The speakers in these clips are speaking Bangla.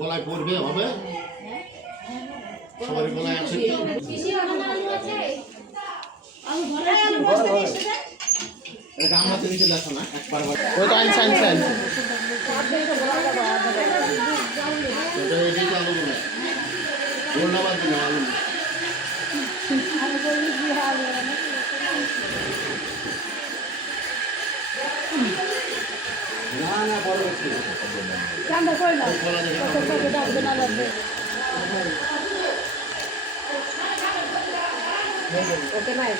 গলায় পড়বে হবে সবার গলায় আছে আমরা তো নিচে দেখো না একবার ওই তো আনছে এটা এদিকে আলু না গোলনা বাদ দিন আলু না না বড় একটু চান্দা কই না কত দাও না লাগবে ওকে নাই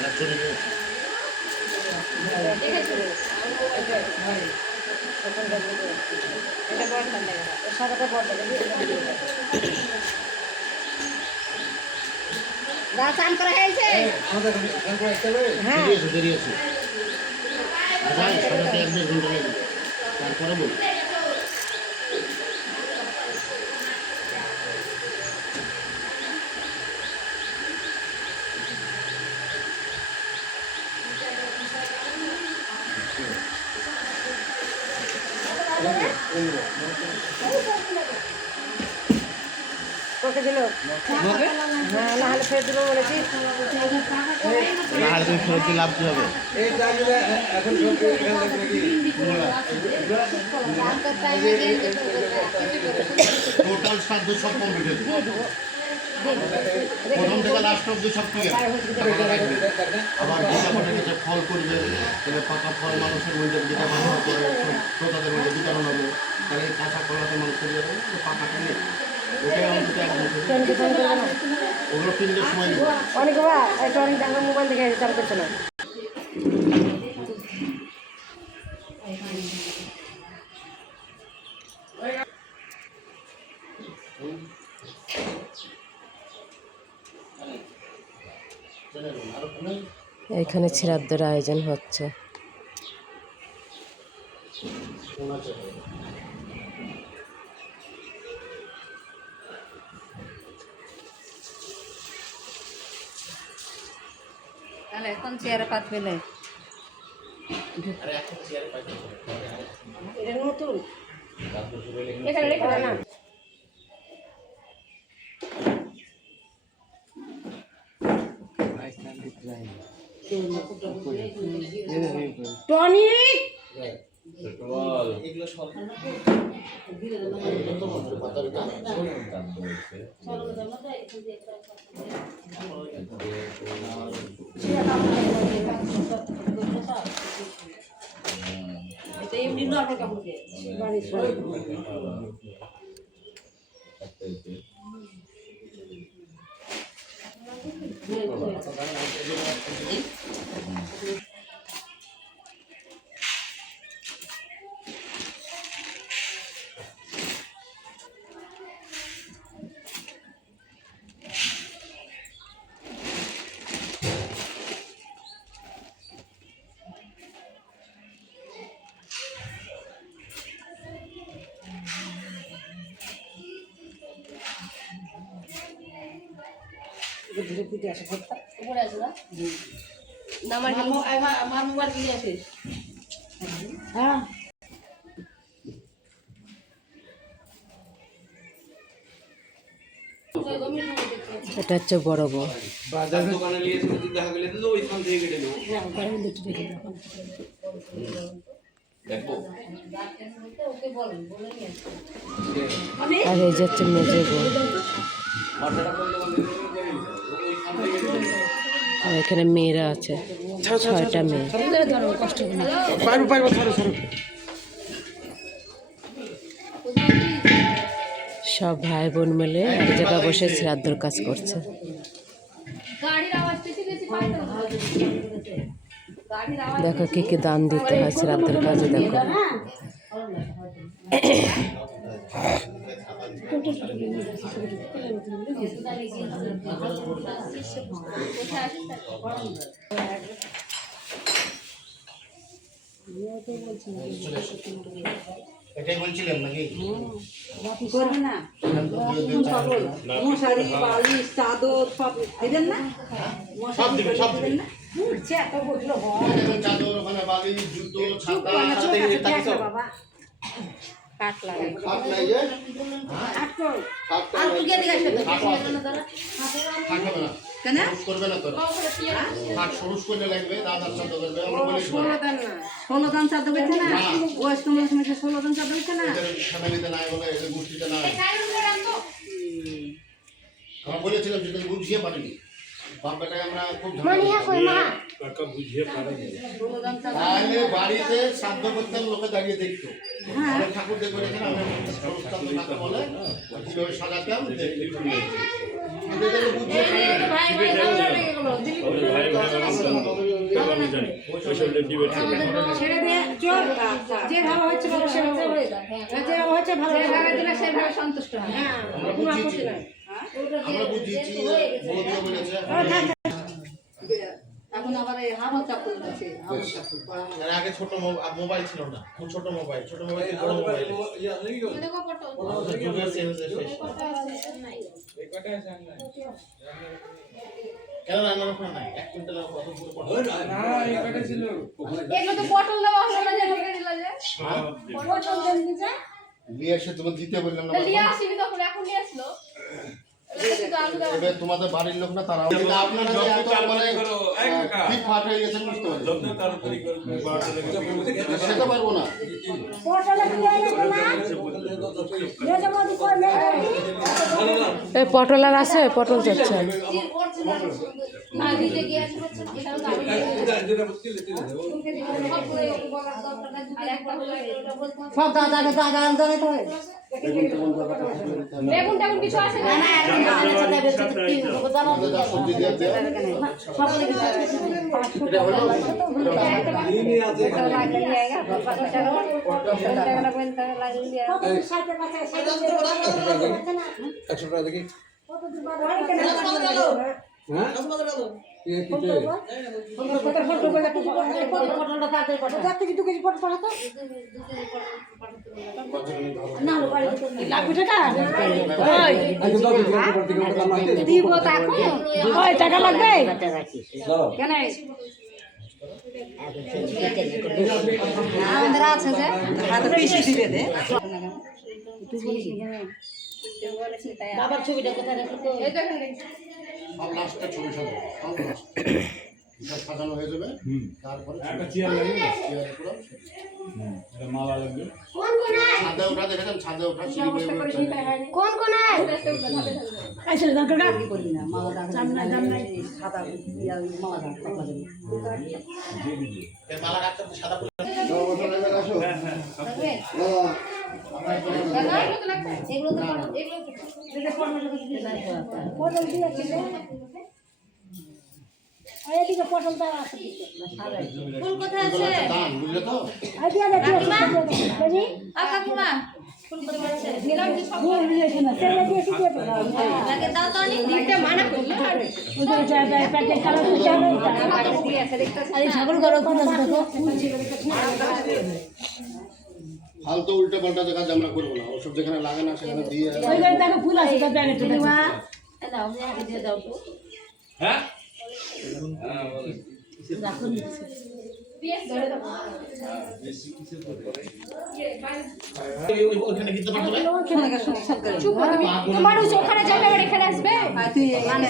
না চলে গেল দেখেছো এটা বড় না এটা সারাটা বড় লাগে গাছ আম করা হয়েছে আমাদের গান করা একটা হ্যাঁ দেরি আছে ভাই সারাটা এক দেড় ঘন্টা লাগে তারপরে বল কত দিল হ্যাঁ না হলে ফেরত দেবো বলেছি না হলে তুমি ফেরত দিয়ে লাভ কি হবে টোটাল সাধ্য সব কমপ্লিট প্রথম থেকে লাস্ট অব্দি সব ক্লিয়ার আবার যেটা কিছু ফল করবে তাহলে পাকা ফল মানুষের মধ্যে যেটা মানুষ করে ক্রেতাদের মধ্যে বিতরণ হবে তাহলে কাঁচা ফলতে মানুষের পাকাটা নেই ওটাই অন্তত ওগুলো কিনতে সময় নেবে অনেক বাবা একটা অনেক দাঙ্গা মোবাইল দেখে চালু করছে না এখানে শ্রাদ্ধের আয়োজন হচ্ছে এখন চেয়ারে পাতবে না এটা নতুন এখানে রেখে দাও না টনিক এগুলো সব এটা এমনি নরমাল কাপড় দিয়ে ধীরে ধীরে আসে উপরে আছে না আমার মোবাইল কিনে আসিস হ্যাঁ এটা হচ্ছে বড় বউ বাজার দোকানে নিয়েছিল দেখা গেলে তো ওইখান থেকে কেটে নেব দেখো আর এই যে হচ্ছে মেজে বউ আর এখানে মেয়েরা আছে 6টা মেয়ে সব ভাই বোন মিলে এক জায়গায় বসে শ্রাদ্ধর কাজ করছে দেখো কি কি দান দিতে হয় শ্রাদ্ধের কাজে দেখো এটাই বলছিলেন নাকি করবে না মশারি বালিশ চাদর সব দেবেন না সব দিবেন সব দিবেন না সে এত বললো চাদর ওখানে বালিশ জুতো ছাতা বাবা খাট নাই যে খাট আর তুই গিয়ে দিকে আসবে তো খাট হবে না কেন সরুষ করবে না তোরা খাট সরুষ করলে লাগবে দাদা শব্দ করবে আমরা বলি 16 দান চাঁদ দেখছে না ওই তোমার সময় 16 দান চাঁদ দেখছে না ফ্যামিলিতে নাই বলে এদের গোষ্ঠীতে নাই আমরা বলেছিলাম যে বুঝিয়ে পারিনি বাপ বেটাকে আমরা খুব তাহলে বাড়িতে শ্রাদ্ধ করতেন লোকে দাঁড়িয়ে দেখতো অনেক ঠাকুর দেখে রেখেন আমরা শ্রাদ্ধ বলে কিভাবে সাজাতাম বুঝিয়ে ছেড়ে দিয়ে চল যে ভালো হচ্ছে ভালো সেভাবে হয়ে যায় যে হচ্ছে ভালো সেভাবে দিলে সেভাবে সন্তুষ্ট হয় হ্যাঁ কোনো আপত্তি নাই আমরা বুঝিয়েছি বৌদিও বলেছে এখন আবার এই হামল চাপল আছে হামল চাপল এর আগে ছোট মোবাইল ছিল না খুব ছোট মোবাইল বড় মোবাইল যুগের চেঞ্জ শেষ কেন রান্নার ওখানে নাই 1 কুইন্টাল কত পুরো পটল না এই কটা ছিল এগুলো তো পটল দেওয়া হলো না যে ঢেকে দিলা যে পটল দেন দিছে নিয়ে এসে তোমার দিতে বললাম না লিয়া আসিনি তখন এখন নিয়ে আসলো এবার তোমাদের বাড়ির লোক না তারা আপনারা যে এত মানে ঠিক ফাট হয়ে গেছেন বুঝতে পারছি সেটা পারবো না এই পটল আর আছে পটল যাচ্ছে সব দাদাকে দাদা আনতে হয় বেগুন টেগুন কিছু আছে না না সবজি দিয়ে দেয় টাকা লাগবে কেন আমাদের আছে যে হাতে পিসি দিবে দে বাবার ছবিটা কোথায় রাখো এই দেখেন সব লাস্টটা ছবি সাজাবো সব লাস্ট সব সাজানো হয়ে যাবে তারপরে একটা চেয়ার লাগবে চেয়ারে পুরো এটা মালা লাগবে ছাদে ওঠা দেখেছেন ছাদে ওঠা সিঁড়ি বেয়ে কোন কোন আইছে দরকার কি করবি না মালা দাও জামনা সাদা ইয়া মালা দাও কথা বলি এই মালা রাখতে সাদা ফুল এগুলো তো পটল দিয়েছে এদিকে পটলটা আছে ফুল কোথায় আছে দান বুঝলে তো কাকিমা ফুল কোথায় আছে নিলাম যে সব লাগে দাও তো অনেক দিতে মানা করলো ওদের জায়গায় প্যাকেট কালো দিয়ে আছে দেখতে আরে ছাগল গরো ফুল আছে দেখো ফালতু উল্টো পাল্টা কাজ আমরা করবো না ওসব যেখানে লাগে না সেখানে দিয়ে দেখো ফুল আছে তার প্যাকেটে দাও আমি আগে দিয়ে দাও তো হ্যাঁ ওখানে কিনতে পারবে তোমার ওখানে যাবে আর এখানে আসবে তুই মানে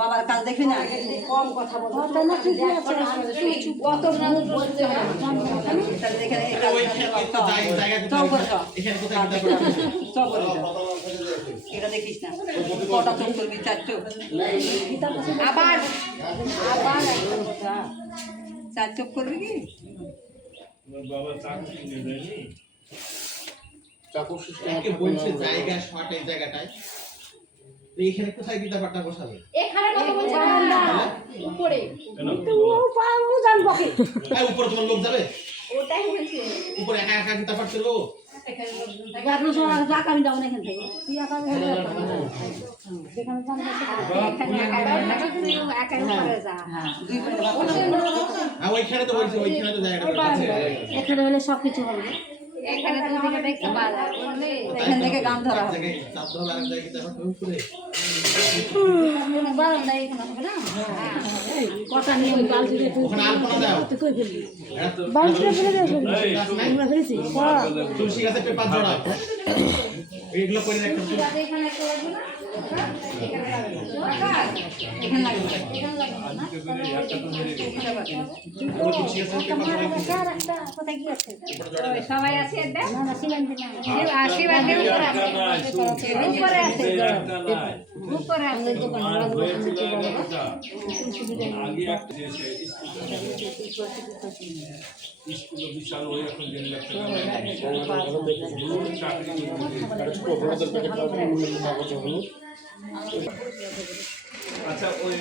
বাবার কাজ দেখবি না কম কথা বলবো কত বলতে এটা দেখিস না কটা চোখ করবি 4 চোখ আবার আবার 4 চোখ করবি কি বাবা চাকরি কিনে দেয়নি চাকর সিস্টেম বলছে জায়গা শর্ট এই জায়গাটায় এইখানে কোথায় গিটা পাটা বসাবে এখানে কত বলছে না উপরে তো ও পাবো জানবো কি এই উপরে তোমার লোক যাবে ওটাই বলছে উপরে একা একা গিটা পাটছিল গাড়ি সরা টাকা আমি দাও না এখান থেকে তুই একা যেখানে জানবো একাই করে যা হ্যাঁ দুই করে ওইখানে তো বলছি ওইখানে তো জায়গাটা আছে এখানে হলে সবকিছু হবে এখানে তুমি দেখতে পারো এখান থেকে গান ধরা হবে থেকে চাপ ধরে আরেক জায়গায় যাবে উপরে বারান্দায় এখানে হবে না কথা নিয়ে ওই বালতিতে ওখানে আলপনা দাও তুই কই ফেলবি এত- বালতিটা ফেলে দে নাই? আমরা ফেলেছি তুলসী গাছে পেপার জড়া এইগুলো করে রাখতে হবে। এখানে একটা লাগবে না এখানে লাগবে তুলসী গাছে পেপার জড়া কোথায় কি আছে ওই সবাই আছে দেখ না সিলেন্ডি না আশীর্বাদ উপরে আছে উপরে আছে একটা নাই উপরে আছে আর হয়েছিল একটা আগে একটা যে স্কুলে বিশাল ওই এখন 1.5 লাখ টাকা চাকরি আচ্ছা ওই